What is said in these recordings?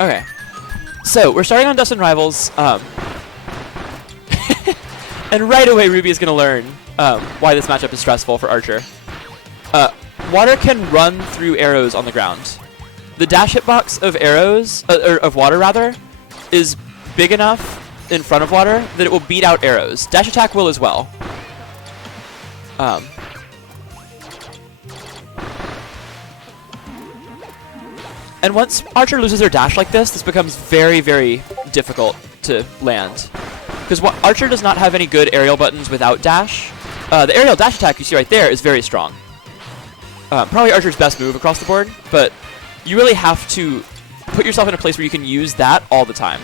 Okay. So, we're starting on Dust and Rivals. And right away, Ruby is going to learn why this matchup is stressful for Archer. Water can run through arrows on the ground. The dash hitbox of arrows, or of water rather, is big enough in front of water that it will beat out arrows. Dash attack will as well. And once Archer loses their dash like this becomes very, very difficult to land. Because Archer does not have any good aerial buttons without dash. The aerial dash attack you see right there is very strong. Probably Archer's best move across the board, but you really have to put yourself in a place where you can use that all the time.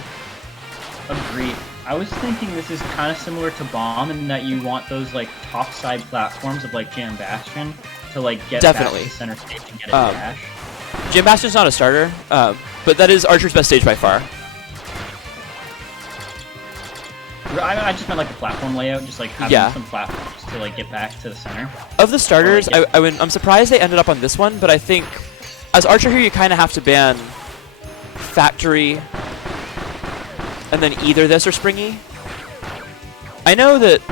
Agreed. I was thinking this is kind of similar to Bomb in that you want those like top side platforms of like Jam Bastion to like get back to the center stage and get a dash. Jam Bastion's not a starter, but that is Archer's best stage by far. I just meant like the platform layout, just like having some platforms to like get back to the center. Of the starters, I'm surprised they ended up on this one, but I think as Archer here you kind of have to ban Factory and then either this or Springy. I know that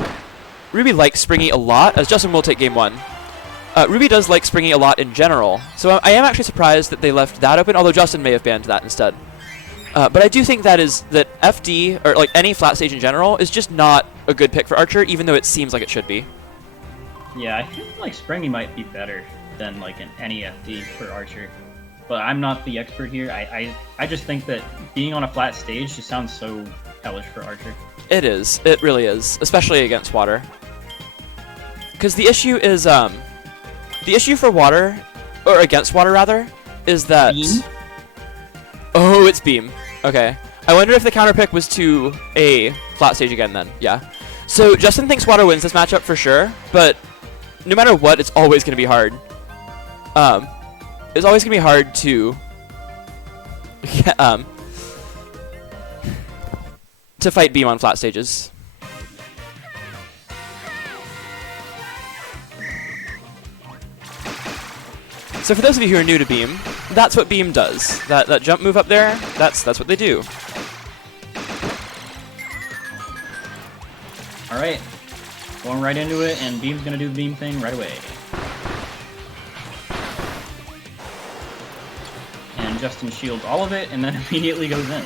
Ruby likes Springy a lot, as Justin will take game 1. Ruby does like Springy a lot in general, so I am actually surprised that they left that open, although Justin may have banned that instead. But I do think that FD, or like any flat stage in general, is just not a good pick for Archer, even though it seems like it should be. Yeah, I feel like Springy might be better than like any FD for Archer. But I'm not the expert here. I just think that being on a flat stage just sounds so hellish for Archer. It is. It really is, especially against water. Because the issue is, the issue for water, or against water rather, is that... Beam? Oh, it's Beam. Okay. I wonder if the counter pick was to a flat stage again then. Yeah. So Justin thinks water wins this matchup for sure, but no matter what, it's always going to be hard. It's always going to be hard to to fight Beam on flat stages. So for those of you who are new to Beam, that's what Beam does. That jump move up there, that's what they do. Alright. Going right into it, and Beam's gonna do the Beam thing right away. And Justin shields all of it, and then immediately goes in.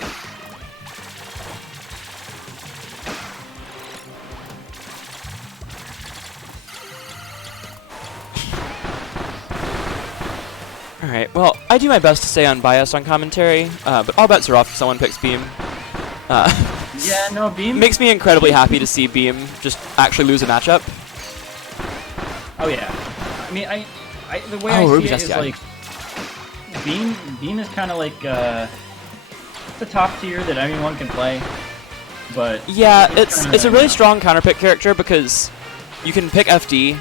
Alright, well, I do my best to stay unbiased on commentary, but all bets are off if someone picks Beam. Yeah, no, Beam... Makes me incredibly happy to see Beam just actually lose a matchup. Oh yeah. I mean, the way I see it is like... Beam is kind of like, it's a top tier that anyone can play, but... Yeah, it's a really strong counterpick character because you can pick FD,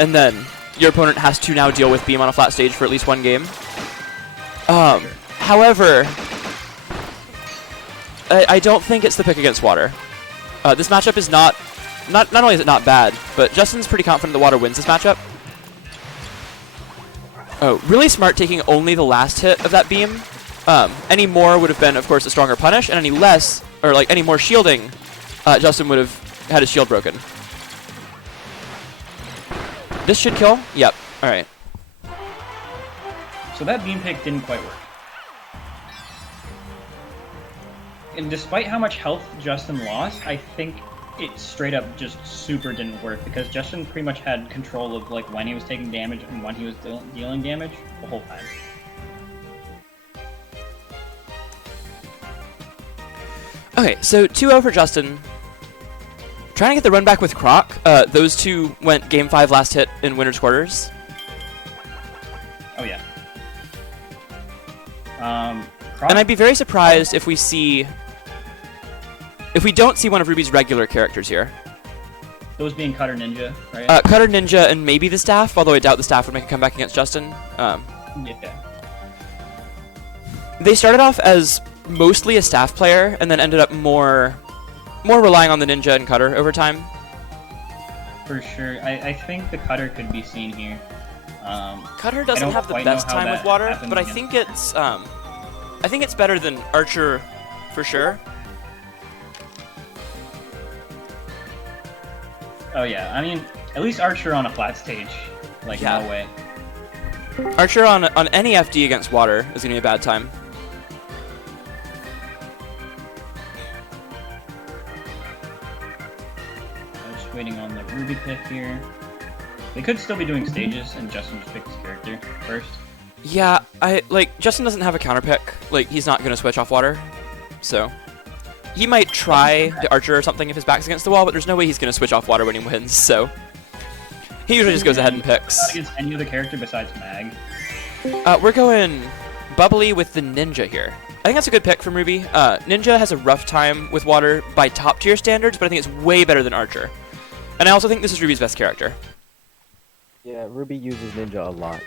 and then your opponent has to now deal with Beam on a flat stage for at least one game. However, I don't think it's the pick against water. This matchup is not only is it not bad, but Justin's pretty confident that water wins this matchup. Oh, really smart taking only the last hit of that Beam. Any more would have been, of course, a stronger punish, and any less, or like any more shielding, Justin would have had his shield broken. This should kill? Yep. Alright. So that Beam pick didn't quite work. And despite how much health Justin lost, I think it straight up just super didn't work because Justin pretty much had control of like when he was taking damage and when he was dealing damage the whole time. Okay, so 2-0 for Justin. Trying to get the run back with Croc. Those two went game 5 last hit in winner's quarters. Oh yeah. Croc? And I'd be very surprised if we don't see one of Ruby's regular characters here. Those being Cutter Ninja, right? Cutter Ninja and maybe the Staff, although I doubt the Staff would make a comeback against Justin. Yeah. They started off as mostly a Staff player, and then ended up more relying on the Ninja and Cutter over time. For sure. I think the Cutter could be seen here. Cutter doesn't have the best time with water, but I think it's I think it's better than Archer, for sure. Oh yeah, I mean, at least Archer on a flat stage, like Yeah. no way. Archer on any FD against water is gonna be a bad time. I'm just waiting on the Ruby pick here. They could still be doing stages, and Justin just picked his character first. Yeah, Justin doesn't have a counter pick. Like, he's not gonna switch off water, so he might try the Archer or something if his back's against the wall, but there's no way he's gonna switch off water when he wins. So he usually just goes ahead and picks. Not against any other character besides Mag. We're going Bubbly with the Ninja here. I think that's a good pick from Ruby. Ninja has a rough time with water by top tier standards, but I think it's way better than Archer. And I also think this is Ruby's best character. Yeah, Ruby uses Ninja a lot.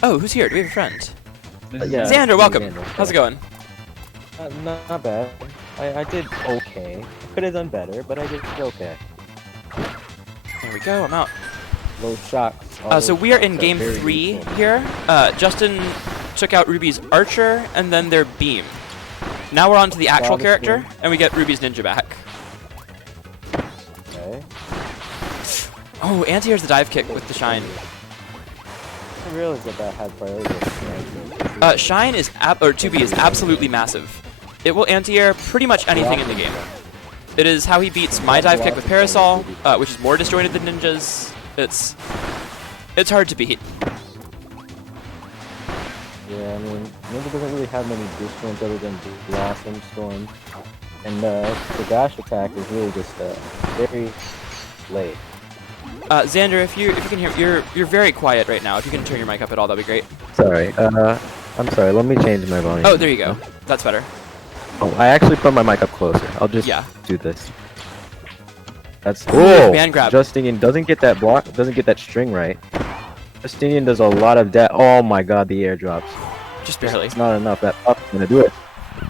Oh, who's here? Do we have a friend? Yeah. Xander, welcome. Xander, How's it going? Not bad. I did okay. Could have done better, but I did okay. There we go, I'm out. Low shocks. So we are in game 3 here. Justin took out Ruby's Archer and then their Beam. Now we're on to the actual character, and we get Ruby's Ninja back. Okay. Oh, anti-air's the dive kick with the Shine. I realized that had priority. Shine is, or 2B is absolutely massive. It will anti-air pretty much anything in the game. It is how he beats my dive kick with Parasol, which is more disjointed than Ninja's. It's hard to beat. Yeah, I mean, Ninja doesn't really have many disjoints other than Blossom, Storm. And the dash attack is really just very late. Xander, if you can hear, you're very quiet right now. If you can turn your mic up at all, that'd be great. Sorry, I'm sorry, let me change my volume. Oh, there you go. That's better. Oh, I actually put my mic up closer. I'll just do this. That's man grab. Justinian doesn't get that block, doesn't get that string right. Justinian does a lot of that. Oh my god, the airdrops. Just barely. It's not enough. That up's gonna do it.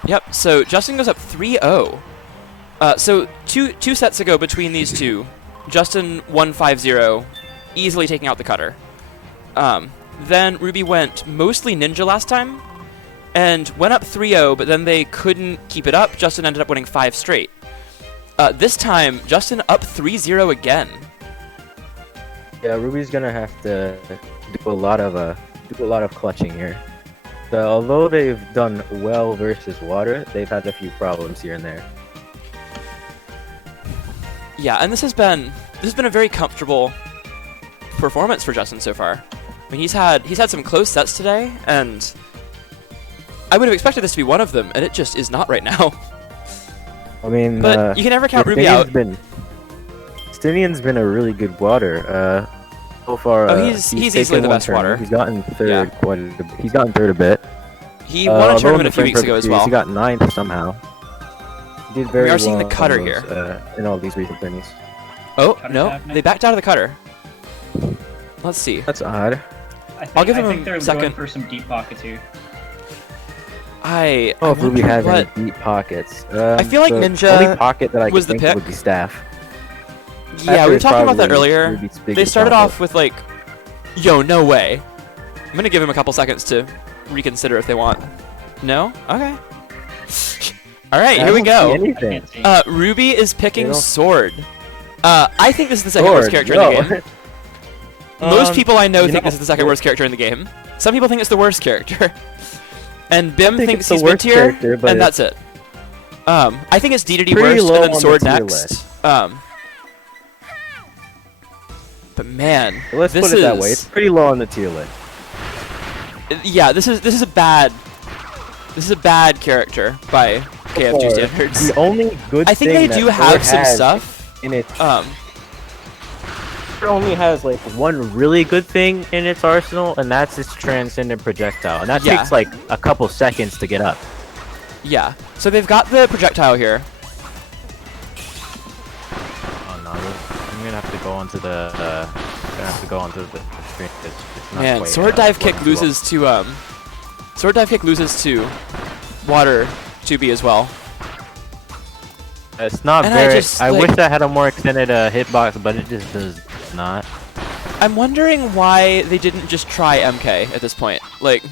Yep, so Justin goes up 3-0. So two sets ago between these two, Justin won 5-0, easily taking out the cutter. Then Ruby went mostly Ninja last time, and went up 3-0, but then they couldn't keep it up. Justin ended up winning 5 straight. This time, Justin up 3-0 again. Yeah, Ruby's gonna have to do a lot of clutching here. So, although they've done well versus water, they've had a few problems here and there. Yeah, and this has been a very comfortable performance for Justin so far. I mean, he's had some close sets today, and I would have expected this to be one of them, and it just is not right now. I mean, but you can never count Ruby out. Justinian's been a really good water. So far, he's easily the best water. He's gotten third he's gotten third a bit. He won a tournament a few weeks ago as well. He got 9th somehow. He did very well. We are seeing the cutter here in all these recent tourneys. Oh no, they backed out of the cutter. Let's see. That's odd. I'll give him I think a they're second. going for some deep pockets here. If Ruby has any deep pockets. I feel like Ninja only pocket that I was the think pick. would be Staff. Yeah, we were talking about that earlier. They started off with like, yo, no way. I'm gonna give him a couple seconds to reconsider if they want. No? Okay. Alright, here we go. Ruby is picking Sword. I think this is the second worst character in the game. Most people I know think this is the second worst character in the game. Some people think it's the worst character. And Bim thinks he's mid tier, and that's it. I think it's Dedede worst, and then Sword next. But man, let's put it that way. It's pretty low on the tier list. Yeah, this is a bad character by KF2 standards. The only good I think they do have some stuff in it. It only has like one really good thing in its arsenal, and that's its transcendent projectile, and that takes like a couple seconds to get up. Yeah. So they've got the projectile here. Oh no, I'm gonna have to go onto the. Screen. It's not Man, quite, sword dive kick loses to sword dive kick loses to water 2B as well. It's not very. I wish that had a more extended hitbox, but it just does not. I'm wondering why they didn't just try MK at this point. Like,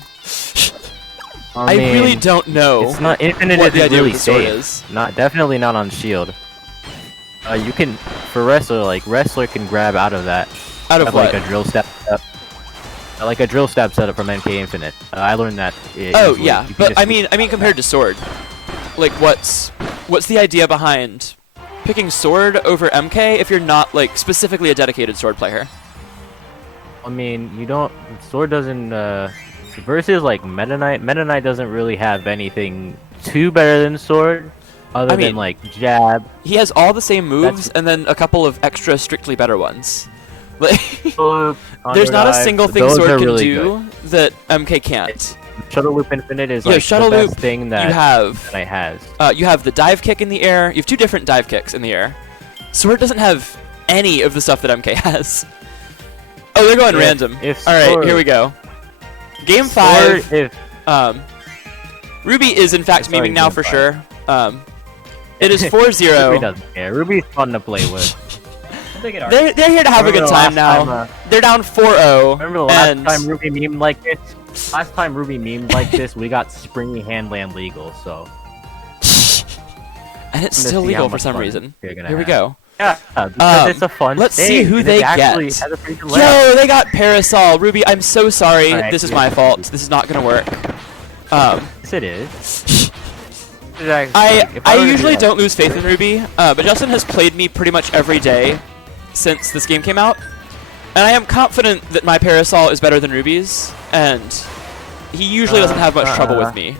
I really don't know. It's not infinite. What the idea really with the sword safe. is. Definitely not on shield. You can for wrestler, like wrestler can grab out of that. Out of what? Like a drill stab. Like a drill stab setup from NK Infinite. I learned that. Oh yeah, but I mean compared to sword, like what's the idea behind picking sword over MK if you're not like specifically a dedicated sword player? I mean, you don't. Sword doesn't. Versus like Meta Knight. Meta Knight doesn't really have anything too better than sword, other than like jab. He has all the same moves and then a couple of extra strictly better ones. Like, there's not a single thing sword can do that MK can't. Shuttle Loop Infinite is like the best thing that Knight has. You have the dive kick in the air. You have 2 different dive kicks in the air. Sword doesn't have any of the stuff that MK has. Oh, they're going random. All right, here we go. Game 5. Ruby is in fact memeing now for sure. It is 4-0. Ruby doesn't care. Ruby's fun to play with. They're here to have a good time now. They're down 4-0. Remember the last time Ruby memed like this? Last time Ruby memed like this, we got Springy Handland legal, so. And it's still legal for some reason. Here we go. Yeah, because it's a fun Let's stage, see who they get. Yo, they got Parasol. Ruby, I'm so sorry. This is my fault. This is not going to work. Yes, it is. I usually don't lose faith in Ruby, but Justin has played me pretty much every day since this game came out, and I am confident that my Parasol is better than Ruby's, and he usually doesn't have much trouble with me.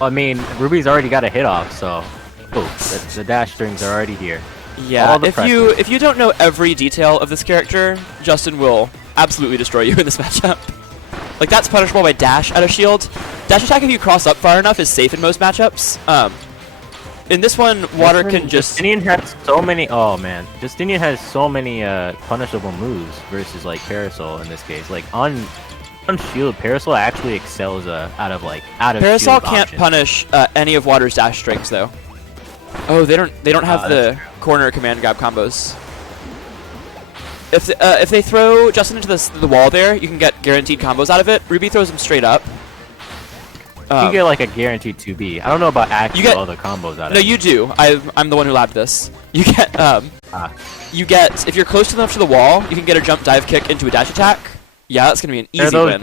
I mean, Ruby's already got a hit off, so the dash strings are already here. Yeah, if you don't know every detail of this character, Justin will absolutely destroy you in this matchup. Like, that's punishable by dash out of shield. Dash attack if you cross up far enough is safe in most matchups. In this one, water can just... Justinian has so many... Oh, man. Justinian has so many punishable moves versus, like, Parasol in this case. Like, on shield, Parasol actually excels out of Parasol can't punish any of water's dash strings, though. Oh, they don't have the corner command grab combos. If they throw Justin into the wall there, you can get guaranteed combos out of it. Ruby throws them straight up. You get like a guaranteed 2B. I don't know about actual other combos out of it. No, you do. I'm the one who labbed this. You get if you're close enough to the wall, you can get a jump dive kick into a dash attack. Yeah, that's gonna be an easy win.